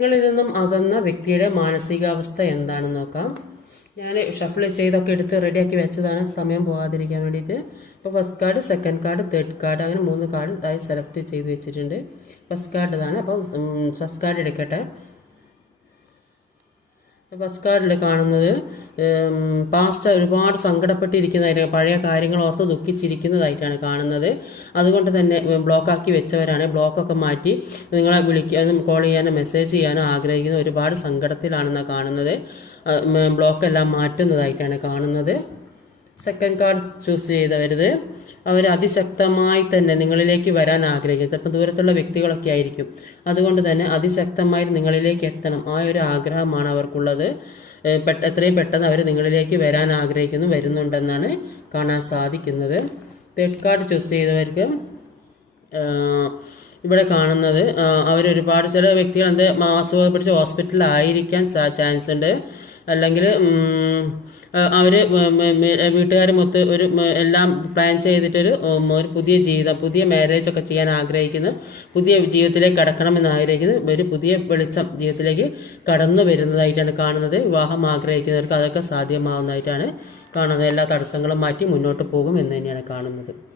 നിങ്ങളിൽ നിന്നും അകന്ന വ്യക്തിയുടെ മാനസികാവസ്ഥ എന്താണെന്ന് നോക്കാം. ഞാൻ ഷഫിൾ ചെയ്തൊക്കെ എടുത്ത് റെഡിയാക്കി വെച്ചതാണ്. സമയം പോകാതിരിക്കാൻ വേണ്ടിയിട്ട്. ഇപ്പോൾ first card second card third card അങ്ങനെ മൂന്ന് കാർഡ് ആയി സെലക്ട് ചെയ്ത് വെച്ചിട്ടുണ്ട്. ഫസ്റ്റ് കാർഡ് ഇതാണ്. അപ്പം ഫസ്റ്റ് കാർഡ് എടുക്കട്ടെ. കാർഡിൽ കാണുന്നത്? പാസ്റ്റ് ഒരുപാട് സങ്കടപ്പെട്ടിരിക്കുന്നതായിട്ട് പഴയ കാര്യങ്ങൾ ഓർത്ത് ദുഃഖിച്ചിരിക്കുന്നതായിട്ടാണ് കാണുന്നത്. അതുകൊണ്ട് തന്നെ ബ്ലോക്കാക്കി വെച്ചവരാണ്. ബ്ലോക്കൊക്കെ മാറ്റി നിങ്ങളെ വിളിക്കാനും കോൾ ചെയ്യാനോ മെസ്സേജ് ചെയ്യാനോ ആഗ്രഹിക്കുന്ന ഒരുപാട് സങ്കടത്തിലാണെന്നാണ് കാണുന്നത്. ബ്ലോക്കെല്ലാം മാറ്റുന്നതായിട്ടാണ് കാണുന്നത്. സെക്കൻഡ് കാർഡ് ചൂസ് ചെയ്തവരുത്. അവർ അതിശക്തമായി തന്നെ നിങ്ങളിലേക്ക് വരാൻ ആഗ്രഹിക്കും. ചിലപ്പോൾ ദൂരത്തുള്ള വ്യക്തികളൊക്കെ ആയിരിക്കും. അതുകൊണ്ട് തന്നെ അതിശക്തമായി നിങ്ങളിലേക്ക് എത്തണം. ആ ഒരു ആഗ്രഹമാണ് അവർക്കുള്ളത്. എത്രയും പെട്ടെന്ന് അവർ നിങ്ങളിലേക്ക് വരാൻ ആഗ്രഹിക്കുന്നു വരുന്നുണ്ടെന്നാണ് കാണാൻ സാധിക്കുന്നത്. തേർഡ് കാർഡ് ചൂസ് ചെയ്തവർക്ക് ഇവിടെ കാണുന്നത് അവരൊരുപാട് ചില വ്യക്തികൾ എന്ത് അസുഖം പിടിച്ച് ഹോസ്പിറ്റലിലായിരിക്കാൻ ചാൻസ് ഉണ്ട്. അല്ലെങ്കിൽ അവർ വീട്ടുകാരുമൊത്ത് ഒരു എല്ലാം പ്ലാൻ ചെയ്തിട്ടൊരു ഒരു പുതിയ ജീവിതം പുതിയ മാരേജ് ഒക്കെ ചെയ്യാൻ ആഗ്രഹിക്കുന്നു. പുതിയ ജീവിതത്തിലേക്ക് കടക്കണമെന്ന് ആഗ്രഹിക്കുന്നു. ഒരു പുതിയ വെളിച്ചം ജീവിതത്തിലേക്ക് കടന്നു വരുന്നതായിട്ടാണ് കാണുന്നത്. വിവാഹം ആഗ്രഹിക്കുന്നവർക്ക് അതൊക്കെ സാധ്യമാവുന്നതായിട്ടാണ് കാണുന്നത്. എല്ലാ തടസ്സങ്ങളും മാറ്റി മുന്നോട്ട് പോകും എന്ന് തന്നെയാണ് കാണുന്നത്.